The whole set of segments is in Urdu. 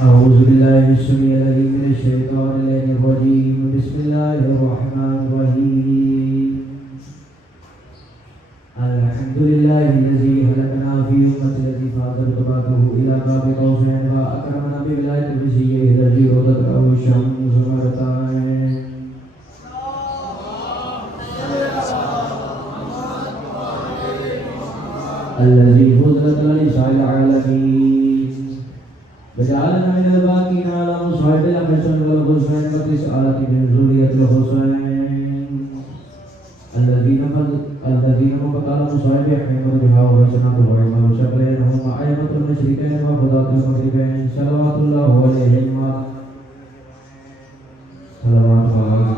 أعوذ بالله السميع العليم من الشيطان الرجيم. بسم الله الرحمن الرحيم. الحمد لله الذي خلقنا في أمة التي فاضل تباته إلى باب قوسين وأكرمنا بولاية الرزية الذي ردت له الشمس مرتين. الذي فضلت لنساء العالمين وجعلنا من الباقين على مصعد الأحسن والحسين وتسعة من ذرية الحسين الذين وقال مصعب أحمد بها وحسنات وعمر شبرين هم أئمة المشركين وقضاة المغربين صلوات الله عليهم. صلوات الله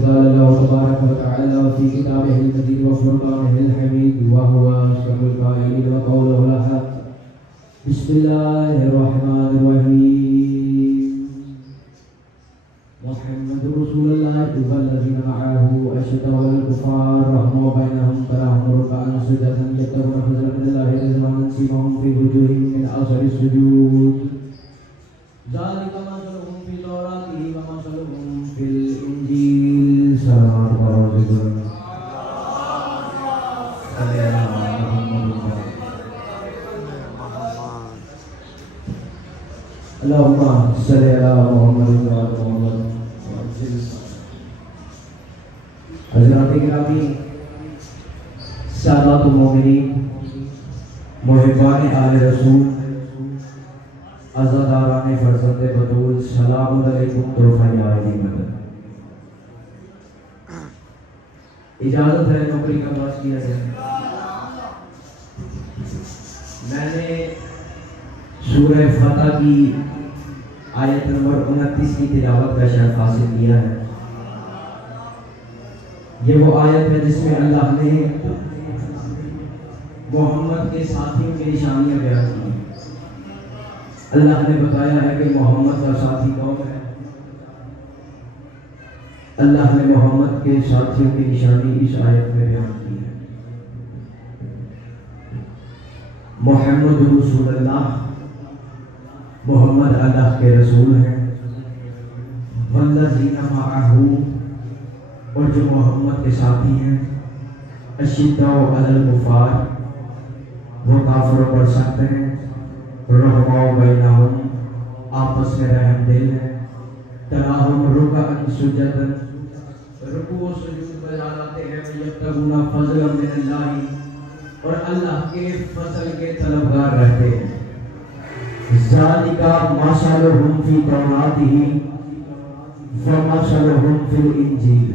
قال الله تبارك وتعالى في كتابه المجيد وفرقانه الحميد وهو أصدق القائلين وقوله الحق. بسم الله الرحمن الرحيم. محمد رسول الله والذين معه أشداء على الكفار رحماء بينهم تراهم ركعا سجدا يبتغون فضلا من الله ورضوانا سيماهم في وجوههم من أثر السجود ذلك مثلهم في التوراة ومثلهم في الإنجيل. صلوات اللهم صل على محمد وعلى محمد. حضرات گرامی، سادات المومنین، محبان آل رسول، عزاداران فرزند بطول، سلام علیکم. تحفہ عائدی مدد. اجازت ہے نوکری کا باعث کیا جائے. میں نے سورہ فتح کی آیت نمبر 29 کی تلاوت کا شرف حاصل کیا ہے. یہ وہ آیت ہے جس میں اللہ نے محمد کے ساتھیوں کی نشانیاں بیان کی. اللہ نے بتایا ہے کہ محمد کا ساتھی کون ہے. اللہ نے محمد کے ساتھیوں کی نشانی اس آیت میں بیان کی ہے. محمد رسول اللہ، محمد اللہ کے رسول ہیں. والذین معہ، اور جو محمد کے ساتھی ہیں. اشداء علی الکفار، وہ کافروں پر سخت ہیں. رحماء بینہم، آپس میں رحم دل ہیں. تراہم رکعا سجدا، رکوع و سجود بجا لاتے ہیں. یبتغون فضلا من اللہ، اور اللہ کے فضل کے طلبگار رہتے ہیں. ذالک مثلهم فی التوراۃ ومثلهم فی الانجیل،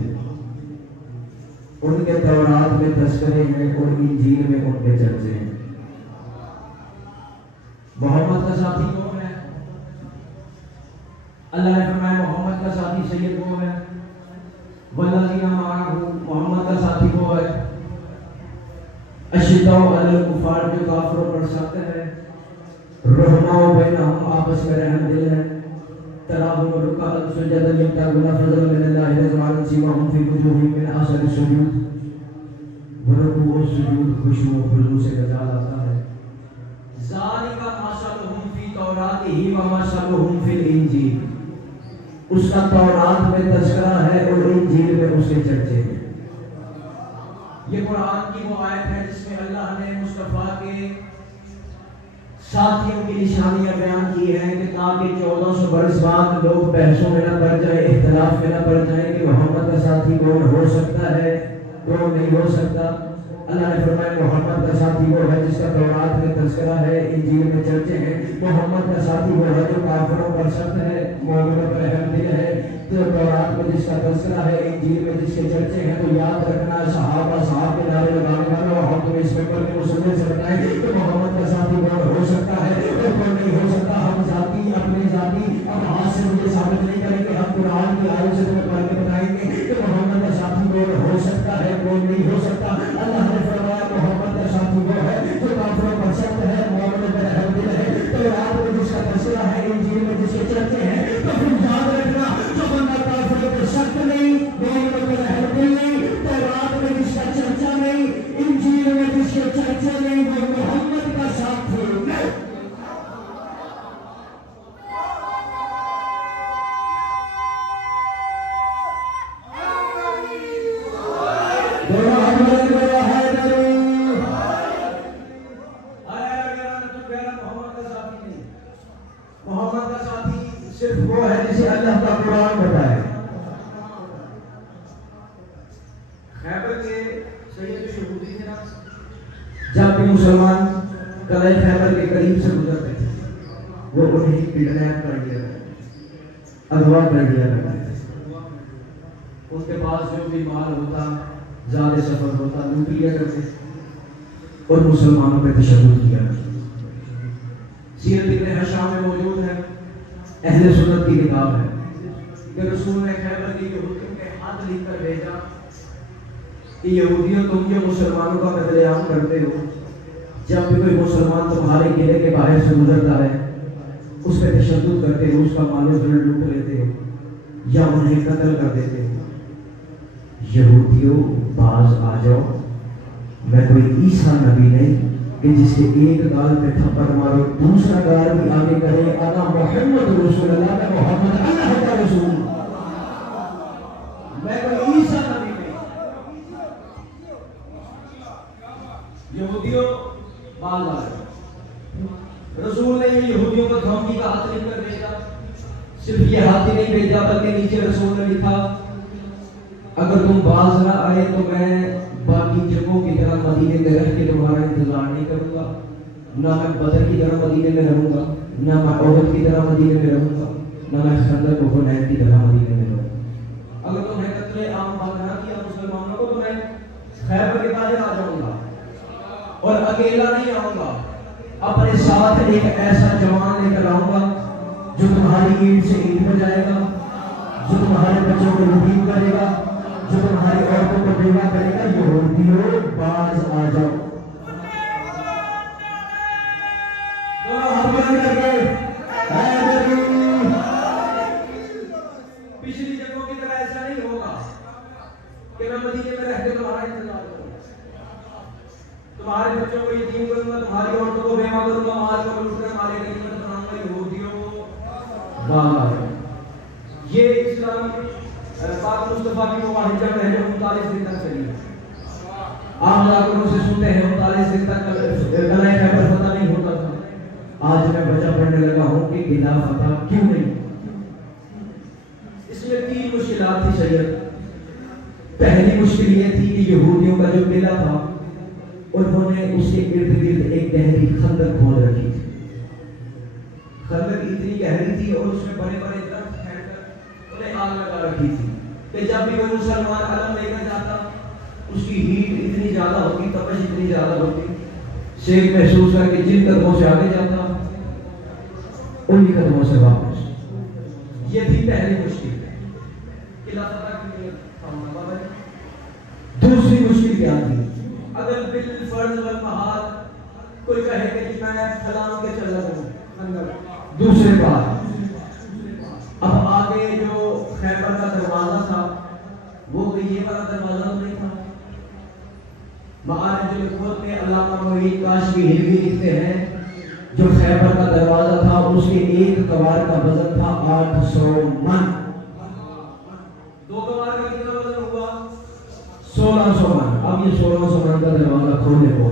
ان کے تورات میں تذکرے ہیں اور انجیل میں ان کے چرچے ہیں. محمد کا ساتھی کون ہے؟ اللہ نے فرمایا محمد کا ساتھی سید کون ہے؟ والذین معہ، محمد کا ساتھی کون ہے؟ اشداء علی الکفار، جو کافروں پر سخت ہے. رحماء بینہم، آپس میں رحم دل ہے. تراہم رکعا سجدا یبتغون فضلا من اللہ ورضوانا سیماہم فی وجوہہم من اثر السجود. رکوع و سجود خشوع و خضوع سے بجا لاتا ہے. ذالک مثلهم فی التوراۃ ومثلهم فی الانجیل، اس کا تورات میں تذکرہ ہے اور انجیل میں اس کے چرچے ہیں. یہ قرآن کی وہ آیت ہے جس میں اللہ نے مصطفیٰ کے ساتھیوں کی نشانیاں بیان کی ہیں کہ تاکہ 1400 برس بعد لوگ بحثوں میں نہ پڑ جائیں، اختلاف میں نہ پڑ جائیں کہ محمد کا ساتھی کون ہو سکتا ہے، کون نہیں ہو سکتا. اللہ نے فرمایا محمد کا ساتھی وہ ہے جس کا تورات میں تذکرہ ہے، انجیل میں چرچے ہیں. محمد کا ساتھی وہ ہے جو کافروں پر سخت ہے، مومنوں پر رحم دل ہے. تو تورات میں جس کا تذکرہ ہے، انجیل میں جس کے چرچے ہیں. تو یاد رکھنا، صحابہ صاحب کے نعرے لگانے والوں، ہم تمہیں اس پیپر کے مسلمے سے بتائیں کہ محمد کا ساتھی کون ہو سکتا ہے اور کون نہیں ہو سکتا. ہم ذاتی اپنے ذاتی اب ہاتھ سے مجھے ثابت نہیں کریں گے، ہم قرآن کی آیت سے تمہیں پڑھ کے بتائیں گے کہ محمد کا ساتھی کون ہو سکتا ہے، کون نہیں ہو سکتا. اللہ نے فرمایا محمد کا ساتھی وہ ہے جو کافروں پر سخت ہے، مومنوں پر رحم دل ہے. تورات میں جس کا تذکرہ ہے، انجیل میں جس کے چرچے ہیں. تو پھر یاد رکھنا، جو بندہ کافروں پر سخت نہیں، مومنوں پر رحم دل نہیں، تورات میں جس کا چرچا نہیں، جب بھی مسلمان قلعہ خیبر کے قریب سے گزرتے تھے وہ انہیں کڈنیپ کر لیا کرتے، اغوا کر لیا کرتے تھے، ان کے پاس جو بھی مال ہوتا زیادہ سفر ہوتا لوٹ لیا کرتے اور مسلمانوں پہ تشدد کیا کرتے۔ سیرت ابن ہشام میں موجود ہے، اہل سنت کی کتاب ہے کہ رسول نے خیبر کی یہودیوں کے ہاتھ لکھ کر بھیجا کہ یہودیوں تم جو مسلمانوں کا قتل عام کرتے ہو، جب بھی کوئی مسلمان تمہارے قلعے کے باہر سے گزرتا ہے اس پہ تشدد کرتے ہو، اس کا مال و زر لوٹ لیتے ہو یا انہیں قتل کر دیتے ہو۔ یہودیوں باز آ جاؤ، میں کوئی عیسیٰ نبی نہیں کہ جس کے ایک گال پہ تھپڑ مارو دوسرا گال بھی آگے کرے، انا محمد رسول اللہ، میں محمد اللہ کا رسول ہوں، میں کوئی عیسیٰ نبی نہیں۔ یہودیوں باز آ جاؤ۔ رسول نے یہودیوں کو دھمکی کا ہاتھ لکھ کر بھیجا، صرف یہ ہاتھ ہی نہیں بھیجا بلکہ نیچے رسول نے لکھا اگر تم باز نہ آئے تو میں باقی جگہوں کی طرح مدینے میں رہ کے تمہارا انتظار نہیں کروں گا، نہ میں بدر کی طرح مدینے میں رہوں گا، نہ میں احد کی طرح مدینے میں رہوں گا، نہ میں خندق و حنین کی طرح مدینے میں رہوں گا۔ اگر تم نے قتل عام بند نہ کیا مسلمانوں کو تو میں خیبر کے باہر آ جاؤں گا اور اکیلا نہیں آؤں گا، اپنے ساتھ ایک ایسا جوان لے کر آؤں گا جو تمہاری عید سے عید میں جائے گا، جو تمہارے بچوں کو یتیم کرے گا، جو تمہاری عورتوں کو بیوہ کرے گا۔ یہودیوں باز آ جاؤ۔ دونوں ہاتھ بلند کر کے پچھلی جگہوں کی طرح ایسا نہیں ہوگا کہ میں مدینے میں رہ کے تمہارا انتظار کروں، تمہارے بچوں کو یتیم کروں گا، تمہاری عورتوں کو بیوہ کروں گا، مال کو لوٹ کر مالے نہیں بناؤں گا۔ یہودیوں باز آ جاؤ۔ یہ اسلام پاک مصطفیٰ کی مواہجہ ہے جو 39 دن تک چلی ہے۔ آپ لاکھوں سے سنتے ہیں 39 دن تک قلعہ خیبر فتح نہیں ہوتا تھا۔ آج میں بچہ پڑھنے لگا ہوں کہ قلعہ فتح کیوں نہیں؟ اس میں 3 مشکلات تھی سید۔ پہلی مشکل یہ تھی کہ یہودیوں کا جو قلعہ تھا انہوں نے اس کے ارد گرد ایک گہری خندق کھود رکھی تھی۔ خندق اتنی گہری تھی اور اس میں بڑے بڑے درخت پھینک کر انہیں آگ لگا رکھی تھی کہ جب بھی کوئی مسلمان علم لے کر جاتا اس کی ہیٹ اتنی زیادہ ہوتی، تپش اتنی زیادہ ہوتی، سیک محسوس کر کے جن قدموں سے آگے جاتا انہی قدموں سے واپس۔ یہ تھی پہلی مشکل۔ قلعہ فتح کے لیے دوسری مشکل کیا تھی؟ اگر بالفرض والمحال کوئی کہے کہ میں فلاں کے چل رہا ہوں دوسرے بار، اب آگے جو خیبر کا دروازہ تھا وہ یہ والا دروازہ تو نہیں تھا۔ معارج القوت میں علامہ محی کاشفی ہلوی لکھتے ہیں جو خیبر کا دروازہ تھا اس کے ایک کوار کا وزن تھا 800 من، 2 کوار کا کتنا وزن ہوا؟ 1600 من۔ اب یہ 1600 من کا دروازہ کھولنے کو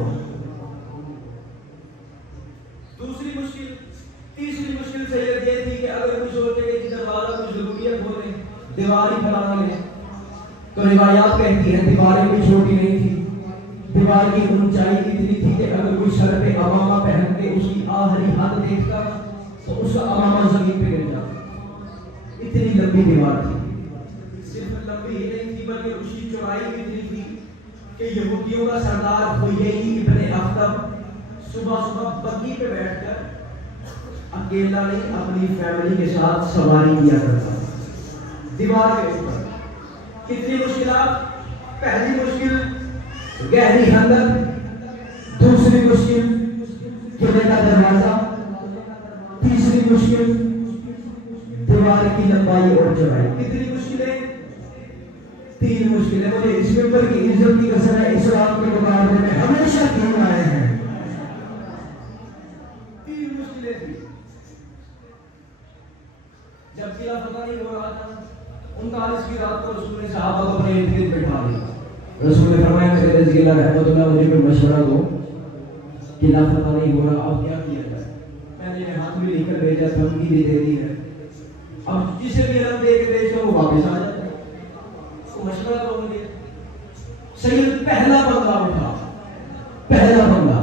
دوسری مشکل۔ تیسری مشکل سید یہ تھی کہ اگر کوئی سوچے کہ دروازہ کچھ ضروریت ہو رہے دیوار ہی بنا لے تو روایات کہتی ہیں دیواریں بھی چھوٹی نہیں تھی، دیوار کی اونچائی اتنی تھی کہ اگر کوئی سر پہ امامہ پہن کے اس کی آخری حد دیکھتا تو اس کا امامہ زمین پہ گر جاتا، اتنی لمبی دیوار تھی۔ صرف لمبی ہی نہیں تھی بلکہ اس کی چوڑائی بھی اتنی تھی کہ یہودیوں کا سردار حیی ابن اخطب صبح صبح بگی پہ بیٹھ کر اکیلا نہیں اپنی فیملی کے ساتھ سواری کیا کرتا دیوار کے اوپر۔ کتنی مشکلات؟ پہلی مشکل گہری خندق، دوسری مشکل قلعے کا دروازہ، تیسری مشکل دیوار کی لمبائی اور چوڑائی۔ کتنی مشکلیں؟ 3 مشکلیں۔ مجھے اس ممبر کی عزت کی قسم ہے اسلام کے مقابلے میں ہمیشہ 3 آئے ہیں، 3 مشکلیں تھی۔ جب قلعہ فتح نہیں ہو رہا تھا 39 کی رات کو رسول نے صحابہ کو اپنے ارد گرد بٹھا لیا۔ رسول نے فرمایا میرے رضی اللہ رحمۃ اللہ مجھے کوئی مشورہ دو، قلعہ فتح نہیں ہو رہا، اب کیا کیا جائے؟ میں نے ہاتھ میں لکھ کر بھیجا، دھمکی بھی دے دی ہے، اب جسے بھی علم دے کے بھیجتا وہ واپس آ جاتا ہے، اس کو مشورہ دو مجھے۔ سید پہلا بندہ اٹھا، پہلا بندہ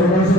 1400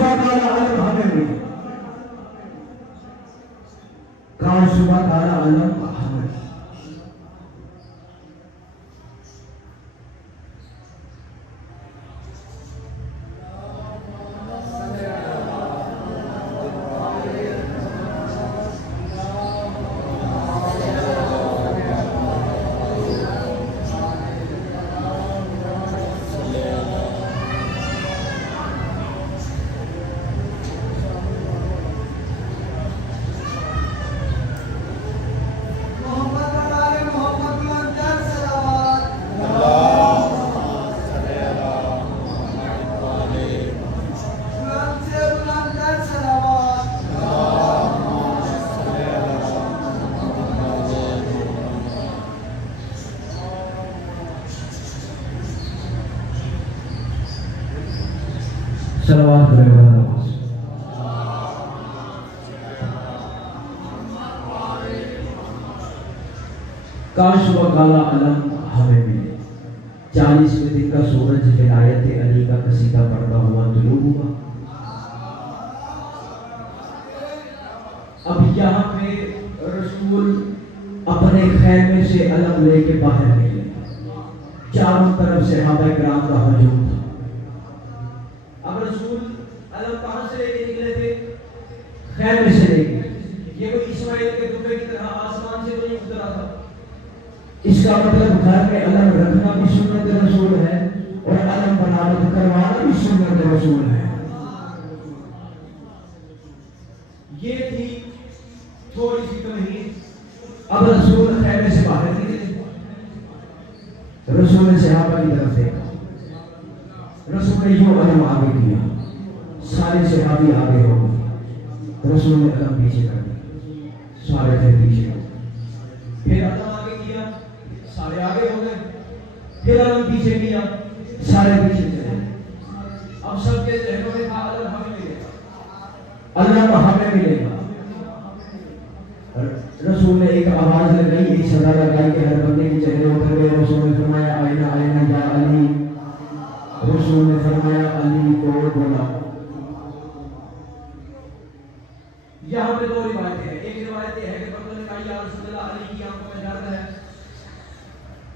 صبح کالا علم ہمیں ملے، کاش صبح کالا علم ہمیں ملے۔ صلوات کرے والا نماز۔ کاش وہ کالا علم ہمیں ملے، 40ویں دن کا سورج ولایت علی کا قصیدہ پڑھتا ہوا طلوع ہوا۔ اب یہاں پہ رسول اپنے خیمے سے علم لے کے باہر نکلے، چاروں طرف سے صحابہ کرام کا ہجوم تھا۔ اب رسول علم کہاں سے لے کے نکلے تھے؟ خیمے سے لے کے۔ یہ کوئی اسماعیل کے دبے کی طرح آسمان سے تو نہیں اترا تھا۔ اس کا مطلب گھر میں علم رکھنا بھی سنت رسول ہے اور علم بناوٹ کروانا بھی سنت رسول ہے۔ یہ تھی تھوڑی سی تمہید۔ اب رسول خیمے سے باہر نکلے، رسول نے صحابہ کی طرف دیکھا، رسول نے یوں علم آگے کیا، سارے صحابی آگے ہو گئے، رسول نے علم پیچھے کر دیا، سارے پھر پیچھے ہو گئے، پھر علم آگے کیا، سارے آگے ہو گئے، پھر علم پیچھے کیا، سارے پیچھے چلے گئے۔ اب سب کے ذہنوں میں تھا علم ہمیں ملے گا، علم ہمیں ملے گا۔ رسول نے ایک آواز لگائی، ایک صدا لگائی کہ ہر بندے کے چہرے اتر گئے۔ رسول نے فرمایا آئینہ آئینہ یا علی، رسول نے فرمایا علی کو بولا۔ یہاں پہ دو روایتیں ہیں، ایک روایت یہ ہے کہ بندوں نے کہا یا رسول اللہ علی کی آنکھوں میں درد ہے،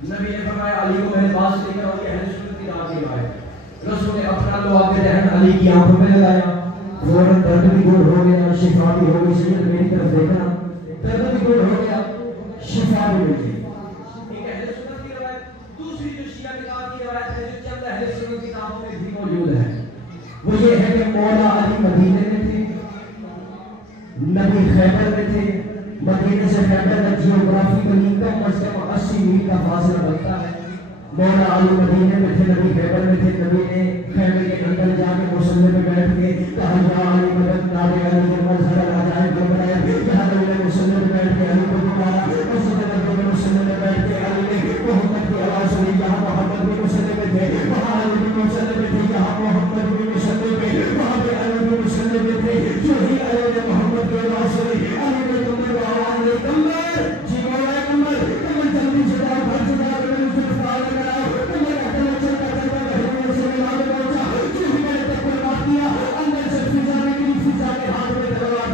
نبی نے فرمایا علی کو میرے پاس لے کر آؤ، یہ اہل سنت کی راہ کی روایت۔ رسول نے اپنا لوا کے رہن علی کی آنکھوں میں لگایا، فوراً درد بھی دور ہو گیا، شفا بھی ہو گئی۔ سید میری طرف دیکھنا، درد بھی دور ہو گیا، شفا بھی مل گئی۔ ایک اہل سنت کی روایت۔ دوسری جو شیعہ کتاب کی روایت ہے، جو چند اہل سنت کتابوں میں بھی موجود ہے، وہ یہ ہے کہ مولا علی مدینے میں تھے، نبی خیبر میں تھے۔ مدینے سے خیبر کا جیوگرافیکلی کم از کم 80 میل کا فاصلہ بنتا ہے۔ مولا علی مدینے میں تھے، نبی خیبر میں تھے۔ نبی نے خیمے کے اندر جا کے مصلی پہ بیٹھ کے کہا یا علی مدد نابے علی کے مظہر عجائب کو بنائے۔ یہاں نبی نے مصلی پہ بیٹھ کے علی کو پکارا، مسجد نبوی میں مصلی پہ بیٹھ کے علی نے محمد کی آواز سنی۔ یہاں محمد بھی مصلی پہ تھے، وہاں علی بھی مصلی پہ تھے، یہاں محمد بھی مصلی پہ، وہاں پہ علی بھی مصلی پہ تھے۔ جو ہی علی نے محمد کی آواز سنی، علی نے کمر کو آواز دی، کمر جی مولا کمر، کمر جلدی سے جاؤ، گھر سے جاؤ، کمر سے افطار لگاؤ۔ کمر کا گلا چلتا چلتا گھر میں سے ملا کے پہنچا، جو ہی میں نے تکبیر بات کیا، اندر سے فضا نکلی، فضا کے ہاتھ میں تلوار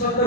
70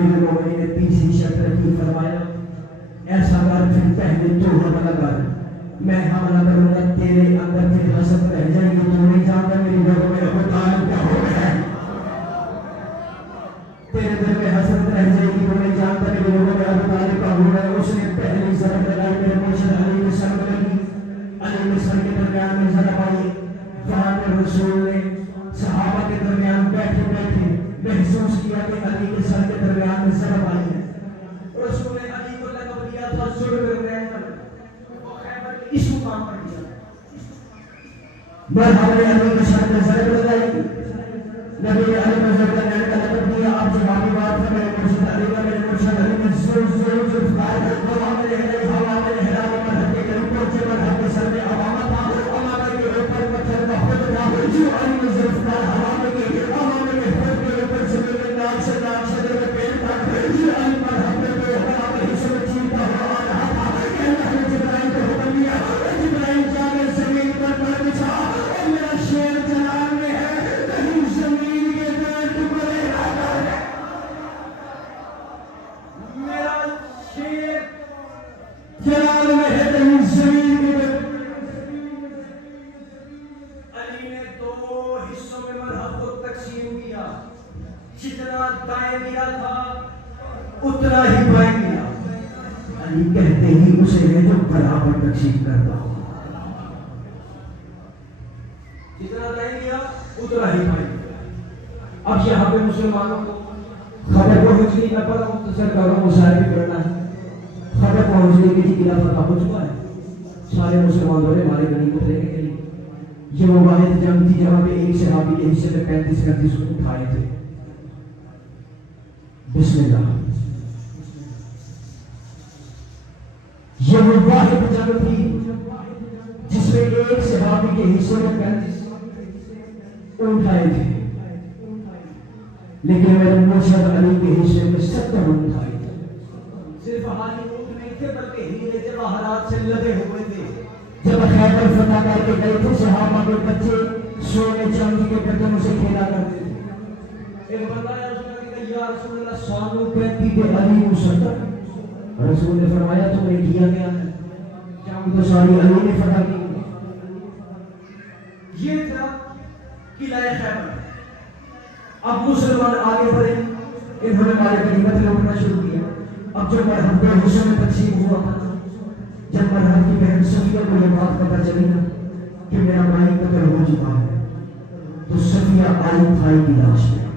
امیر المومنین نے تیسری شرط رکھی، فرمایا ایسا کر پھر پہلے تو حملہ کر، میں حملہ کروں گا تیرے اندر پھر حسد رہ جائے گی، تو نہیں جانتا میری لوگوں میں ابو طالب کیا ہو گیا ہے، تیرے دل میں حسد رہ جائے گی، تو نہیں جانتا میری لوگوں میں ابو طالب کا ہو گیا ہے۔ اس نے پہلی ضرب لگائی، میرے مرشد علی کے سر میں لگی، علی کے سر کے درمیان میں ضرب آئی، وہاں پہ رسول نے صحابہ کے درمیان بیٹھے بیٹھے محسوس کیا کہ علی کے سر کے درمیان میں ضرب آئی ہے۔ رسول نے علی کو لقب دیا تھا ذوالقرنین، اس مقام پر دیا، مرحبا علی کے سر میں ضرب لگائی، نبی علی کو ذوالقرنین کا لقب دیا۔ آپ جوابی بات ہے، میرے مرشد علی کا، میرے مرشد علی نے زور زور سے فائر ہوا میں رہے، ہوا میں رہا، مرحبا کے اوپر سے مرحبا کے سر میں امامہ تھا، امامہ کے اوپر پتھر کا خود تھا، جو علی نے ذوالفقار ہوا میں کے امامہ کے خود کے اوپر سے میرے ناک سے پیڑ تک، جو علی مرحبا کے ہوا میں حصہ میں چیلتا ہوا آ رہا تھا، کہ اللہ نے جبرائیل کو حکم دیا، جبرائیل جا کے زمین پر پڑ بچھا، اور میرا شیر جلال میں ہے، کہیں زمین کے دو ٹکڑے نہ کر دے، میرا شیر جلال میں ہے، کہیں زمین کے دو۔ علی نے دو حصوں میں مرحب کو تقسیم کیا، جتنا دائیں گیا تھا اتنا ہی بائیں گیا، علی کہتے ہی اسے ہے جو برابر تقسیم کرتا ہوں، جتنا دائیں گیا اتنا ہی بائیں گیا۔ اب یہاں پہ مسلمانوں کو خبر پہنچ گئی، میں پڑھا مختصر کروں، مشاہدے بھی کرنا ہے، خبر پہنچ گئی کہ جی قلعہ فتح ہو چکا ہے، سارے مسلمان دورے ہمارے غنیمت لینے کے لیے۔ یہ وہ واحد جنگ تھی جہاں پہ ایک صحابی کے حصے میں 35 کو اٹھائے تھے۔ بسم اللہ، یہ وہ واحد جنگ تھی جس میں ایک صحابی کے حصے میں 35 اٹھائے تھے، لیکن میرے مرشد علی کے حصے میں 70 اٹھائے تھے۔ صرف حالی اونٹ نہیں تھے بلکہ ہیرے جواہرات سے لدے ہوئے تھے۔ جب خیبر فتح کر کے گئے تھے، صحابہ کے بچے سونے چاندی کے برتنوں سے کھیلا کرتے تھے۔ ایک بندہ ہے، اس نے کہا یا رسول اللہ سوانو 35 علی کو 70۔ رسول نے فرمایا تمہیں کیا گیا ہے، جنگ تو ساری علی نے فتح کی۔ یہ تھا قلعہ خیبر۔ اب مسلمان آگے بڑھے، انہوں نے مال غنیمت لوٹنا شروع کیا۔ اب جو مرحب دو حصوں میں تقسیم ہوا تھا، جب مرحب کی بہن صفیہ کو یہ بات پتہ چلی نا کہ میرا بھائی قتل ہو چکا ہے، تو صفیہ آئی بھائی کی لاش میں،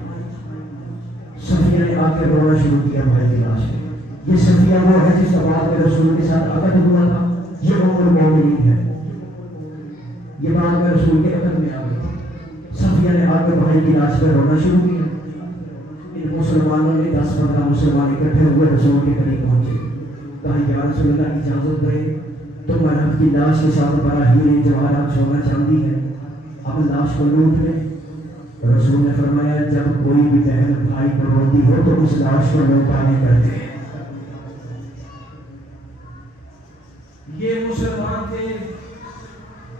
صفیہ نے آ کے رونا شروع کیا بھائی کی لاش میں۔ یہ صفیہ وہ ہے جس کا بات میں رسول کے ساتھ عقد ہوا تھا، یہ ام المومنین ہے، یہ بات میں رسول کے عقد میں آ گئی تھی۔ صفیہ نے آ کے بھائی کی لاش پر رونا شروع کیا۔ ان مسلمانوں نے 10-15 مسلمان اکٹھے ہوئے رسول کے قریب پہنچے، کہا یا رسول اللہ اجازت دے، تو مرحب کی لاش کے ساتھ بڑا ہیرے جواہرات سونا چاندی ہے، اب لاش کو لوٹ لیں۔ رسول نے فرمایا جب کوئی بھی بہن بھائی کو روتی ہو تو اس لاش کو لوٹانے کرتے ہیں۔ یہ مسلمان تھے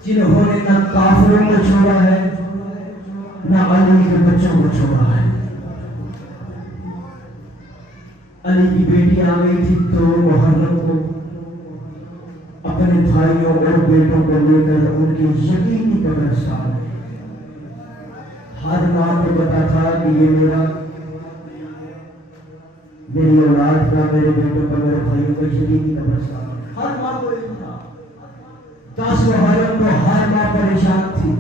جنہوں نے نہ کافروں کو چھوڑا ہے نہ علی کے بچوں کو چھوڑا ہے۔ علی کی بیٹی آ گئی تھی 2 محرم کو، اپنے بھائیوں اور بیٹوں کو لے کر ان کے یقینی قبرستان میں۔ ہر ماں کو پتا تھا کہ یہ میری اولاد کا، میرے بیٹوں کا، میرے بھائیوں کا یقینی قبرستان ہے۔ ہر ماں کو علم تھا۔ 10 محرم کو ہر ماں پریشان تھی،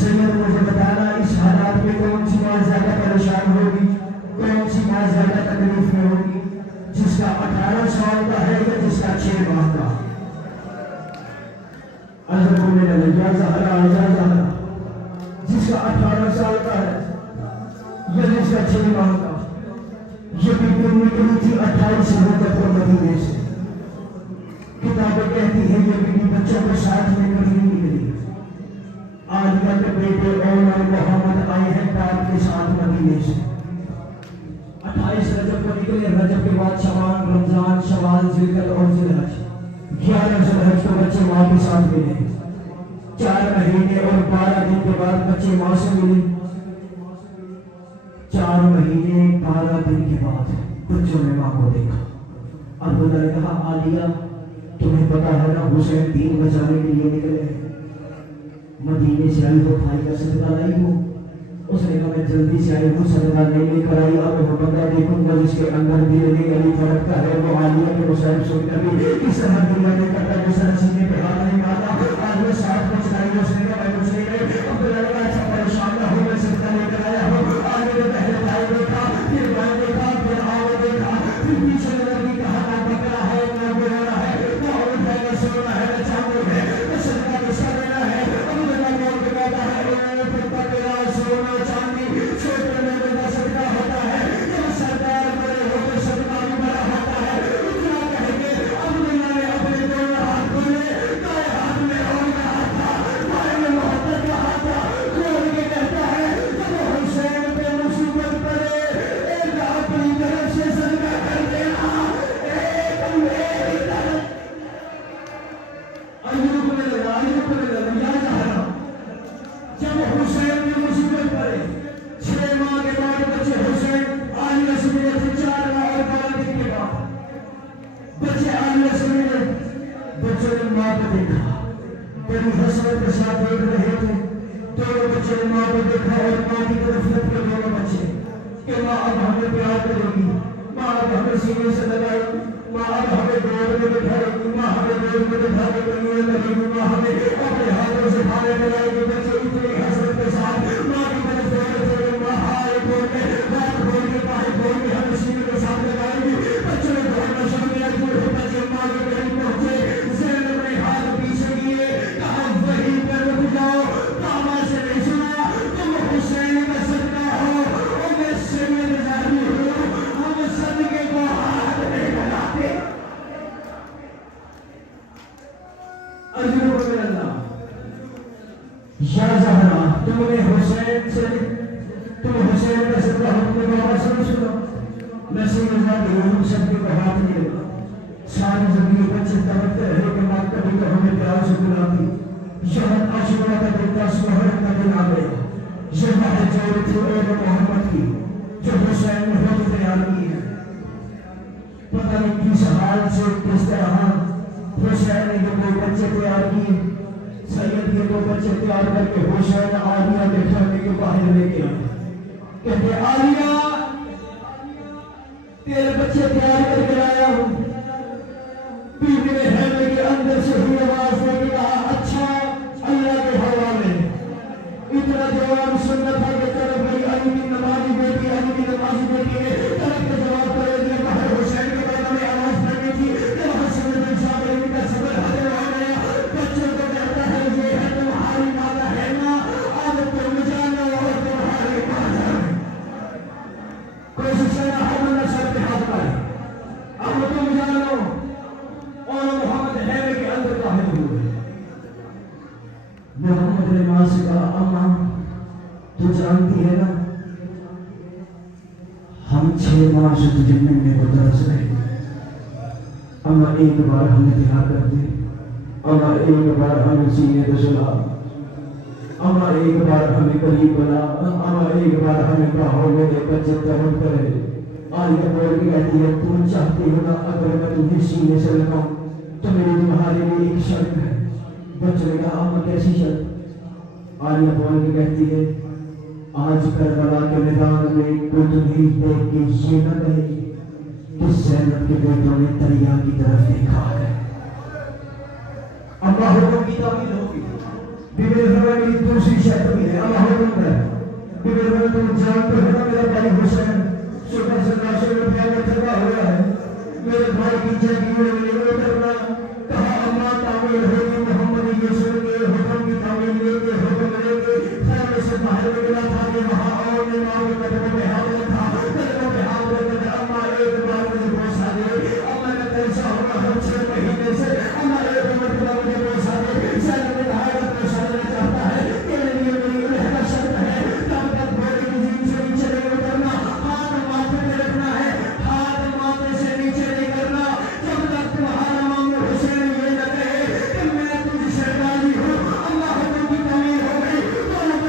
سید مجھے بتانا اس حالات میں کون سی ماں زیادہ پریشان ہوگی، کون سی ماں زیادہ تکلیف میں ہوگی، جس کا 18 سال کا ہے یا جس کا 6 ماہ کا؟ جس کا 18 سال کا ہے یا جس کا 6 ماہ کا؟ یہ بالکل نکلی تھی 28 رجب کو مدینے سے۔ کتابیں کہتی ہیں یہ بیٹی بچوں کو ساتھ لے کر نہیں نکلی۔ عالیہ کے بیٹے عمر محمد آئے ہیں باپ کے ساتھ مدینے سے۔ 28 رجب کو نکلے، رجب کے بعد شعبان، رمضان، شوال، ذوالقعدہ اور ذوالحج۔ 11 ذوالحج کو بچے ماں کے ساتھ ملے۔ 4 مہینے اور 12 دن کے بعد بچے ماں سے ملے۔ 4 مہینے 12 دن کے بعد بچوں نے ماں کو دیکھا. عبداللہ نے کہا عالیہ تمہیں پتا ہے نا حسین دین بچانے کے لیے نکلے مدینے سے آئی تو بھائی کا صدقہ لائی ہوں. اس نے کہا میں جلدی سے آئی ہوں صدقہ نہیں لے کر آئی. اب وہ بندہ دیکھوں گا جس کے اندر دل نہیں علی فرقتا ہے وہ عالیہ کے مصائب سن کر بھی اس طرح دنیا میں کرتا جس طرح سینے پہ ہاتھ نہیں ڈالا. آج وہ ساتھ میں چلائی. اس نے کہا میں کچھ نہیں ہے. عبداللہ نے کہا اچھا پریشان نہ ہو میں صدقہ لے کر آیا ہوں. آگے نے پہلے بھائی دیکھا پھر بھائی دیکھا پھر آگے دیکھا پھر پیچھے لڑکی کہا نہ بکرا ہے نہ گویا ہے نہ عورت ہے نہ سونا ہے نہ چاندی ہے نہ صدقہ کسا دینا ہے. عبداللہ بول کے کہتا ہے پھر بکرا سونا چاندی چھوٹے میں بڑا صدقہ ہوتا ہے. جب سردار بڑے ہوتے صدقہ بھی بڑا ہوتا ہے. اتنا کہہ کے عبداللہ نے اپنے دونوں ہاتھ کھولے. دائیں ہاتھ میں اور کا ہاتھ تھا بائیں میں محبت کا ہاتھ تھا. کھول کے کہتا ہے جب حسین پہ مصیبت پڑے ایک اپنی طرف سے صدقہ کر دینا ایک میری طرف. ایوب نے لگا یاد رہا جب حسین کی مصیبت پڑے 6 ماہ کے بعد بچے حسین عالیہ سے ملے تھے 4 ماہ اور 12 دن کے بعد بچے عالیہ سے ملے. بچوں نے ماں کو دیکھا بڑی حسرت کے ساتھ دیکھ رہے تھے. دونوں بچے نے ماں کو دیکھا اور ماں کی طرف لپکے دونوں بچے کہ ماں اب ہمیں پیار کرے گی. ماں اب ہمیں سینے سے لگائے گی. ماں اب ہمیں گود میں بٹھائے گی. ماں ہمیں گود میں بٹھا کے کنیاں کرے گی. ماں ہمیں اپنے ہاتھوں سے کھانے ملائے گی. بچے اتنی حسرت کے ساتھ ماں کی طرف دوڑے تھے. ماں ہائے بول کے بات بول کے باہر بول کے ہمیں سینے کے ساتھ لگائے گی. بچوں نے دوڑنا شروع کیا. بچے ماں کے قریب پہنچے. زینب نے ہاتھ پیچھے کیے کہا وہیں پہ رک جاؤ. بابا سے نہیں سنا تم حسین کا صدقہ ہو اور میں سید جاری ہوں. ہم صدقے کو ہاتھ نہیں بناتے. عجیب اللہ یا زہرا تم نے حسین سے تم حسین کا صدقہ اپنے بابا سے نہیں سنا. میں سید جاری ہوں صدقے کو ہاتھ نہیں لگا. ساری زندگی بچے تڑپتے رہے کہ ماں کبھی تو ہمیں پیار سے بلاتی. شہد عاشورہ کا دن 10 محرم کا دن آ گیا. یہ بات جو تھی اور محمد کی جو حسین نے خود تیار کی ہے. پتہ نہیں کس حال سے کس طرح حسین نے یہ 2 بچے تیار کیے. سید یہ 2 بچے تیار کر کے حسین عالیہ کے گھر کے باہر لے کے آئے. کہتے عالیہ تیرے بچے تیار کر کے لایا ہوں. بیوی نے حیمے کے اندر سے ہوئی آواز نے کہا اچھا اللہ کے حوالے. اتنا جواب سننا تھا کہ طرف گئی علی کی نمازی بیٹی علی کی نمازی بیٹی نے طرف کے جواب کرے دیا. باہر حسین کے بارے میں آواز پڑنی تھی. جب حسن بن صابر ان کا صبر حضر ہو گیا. بچوں کو کہتا ہے یہ ہے تمہاری ماں ہے نا اب تم جانو اور تمہاری ماں. کوشش کرنا ہم نے سر پہ ہاتھ پائے. اب تم جانو اور محمد حیمے کے اندر داخل ہوئے. محمد نے ماں سے کہا اماں تو جانتی ہے نا ہم 6 ماہ سے تجھے ملنے کو ترس رہے ہیں. اماں ایک بار ہمیں دیا کر دے. اماں ایک بار ہمیں سینے پہ سلا. اماں ایک بار ہمیں قریب بنا. اماں ایک بار ہمیں کہو میرے بچے تڑپ کرے. عالیہ بول کے کہتی ہے تم چاہتی ہو نا اگر میں تمہیں سینے سے لگاؤں تو میری تمہارے لیے ایک شرط ہے. بچے نے کہا اماں کیسی شرط؟ عالیہ بول کے کہتی ہے آج کربلا کے میدان میں کوئی تمہیں دیکھ کے یہ نہ کہے کہ زینب کے بیٹوں نے دریا کی طرف دیکھا ہے. اللہ حکم کی تعمیل ہوگی. بیوی فرمائی کی دوسری شرط بھی ہے. اللہ حکم ہے. بیوی فرمائی تم جانتے ہو نا میرا بھائی حسین شکر سے ناشے میں پیار تھکا ہوا ہے. میرے بھائی کی جنگی میں نہیں اترنا. کہا اماں تعمیل ہوگی. محمد یہ سن کے حکم کی تعمیل لے کے حکم لے کے خیمے سے باہر نکلا تھا کہ وہاں اور نے ماں کے قدموں پہ ہاتھ رکھا. قدموں پہ ہاتھ رکھ کر اماں ایک بار مجھے بوسا دے. اماں نے کیسا ہوگا ہم 6 مہینے سے اماں ایک مرتبہ مجھے بوسا دے. زینب نے کہا اگر تو سمجھنا چاہتا ہے تیرے لیے میری رہنا شرط ہے تب تک گھوڑے کی زین سے نیچے نہیں اترنا. ہاتھ ماتھے پہ رکھنا ہے. ہاتھ ماتھے سے نیچے نہیں کرنا جب تک تمہارا ماموں حسین یہ نہ کہے کہ میں تجھ سے راضی ہوں. اللہ حکم کی تعمیل ہو گئی. دونوں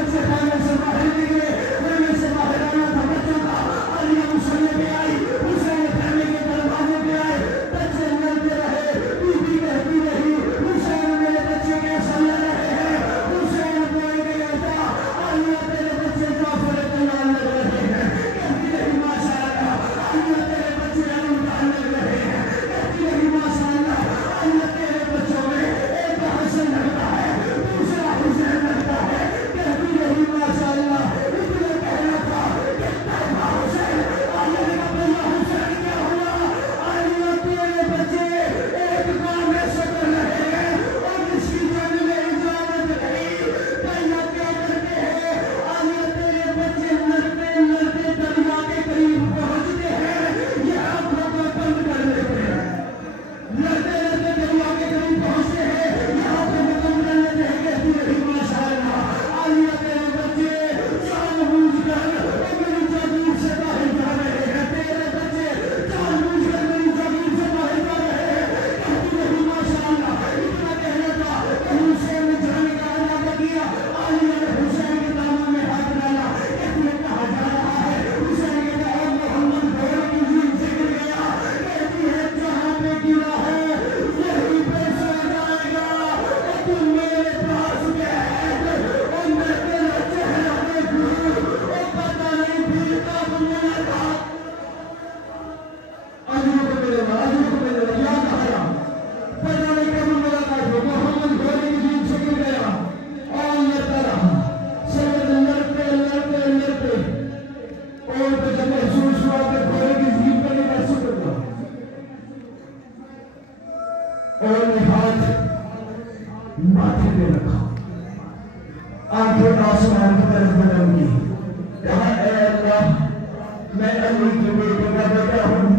میں علی کے بیٹے کا بیٹا ہوں.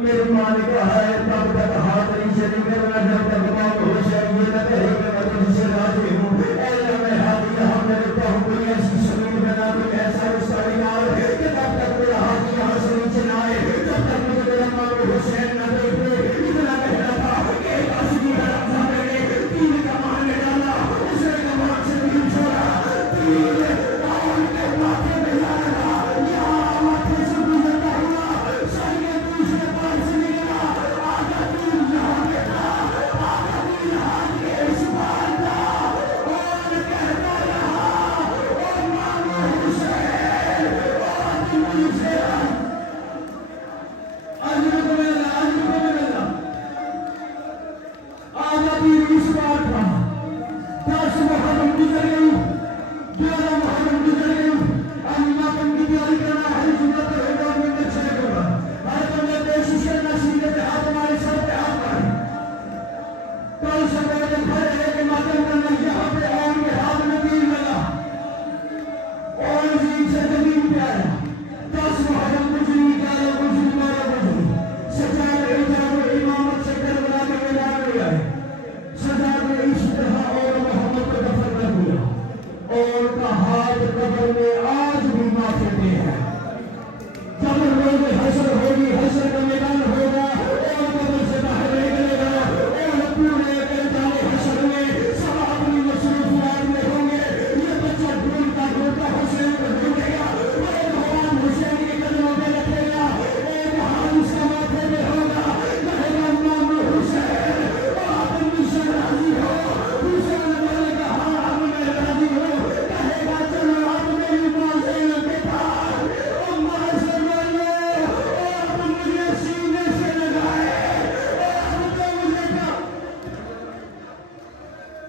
میری ماں نے کہا ہے تب تک ہاتھ نیچے نہیں کرنا جب تک موت ہو جائے یہ نہ کہے کہ میں تجھ سے راضی ہوں. اے اللہ میں ہاتھ یہاں میں رکھتا ہوں کوئی ایسی زمین بنا کوئی ایسا رشتہ نکال کہ تب تک میرا ہاتھ یہاں سے نیچے نہ آئے جب تک مجھے میرا مامو حسین نہ دیکھ لے. اتنا کہنا تھا کہ ایک عاشقی کا رمضا میں نے تین کمان میں ڈالا اس نے کمان سے نہیں چھوڑا تین کمان کے ماتھے میں لا رہا یہاں ماتھے سے گزرتا ہوا سائے دوسرے پار سے نکلا آگا تین یہاں کے تھا آگا تین یہاں کے اس بار تھا اور کہتا رہا اور مامو حسین اور تین سے آج کو ملا آگا تین اس بار تھا 10 محرم گزر گئی 11 محرم گزر گئی اب ماتم کی تیاری کرنا ہے جنت الحجاب میں بچے ہوگا ہر بندے کوشش کرنا سیدھے پہ ہاتھ ہمارے سر پہ ہاتھ مارے کل سے پہلے گھر ہے کہ ماتم کرنا یہاں پہ آن کے ہاتھ میں تیر لگا اور عظیم سے زمین پہ آیا 10 محرم گزری 11 گزری 12 گزری سجاد اجاب امامت سے کربلا کے میدان میں آئے سجاد نے اس طرح اور محمد کو دفن کر دیا اور کا ہاتھ قبر میں آج بھی ماتھے پہ ہے. جب روز حشر ہوگی حشر کا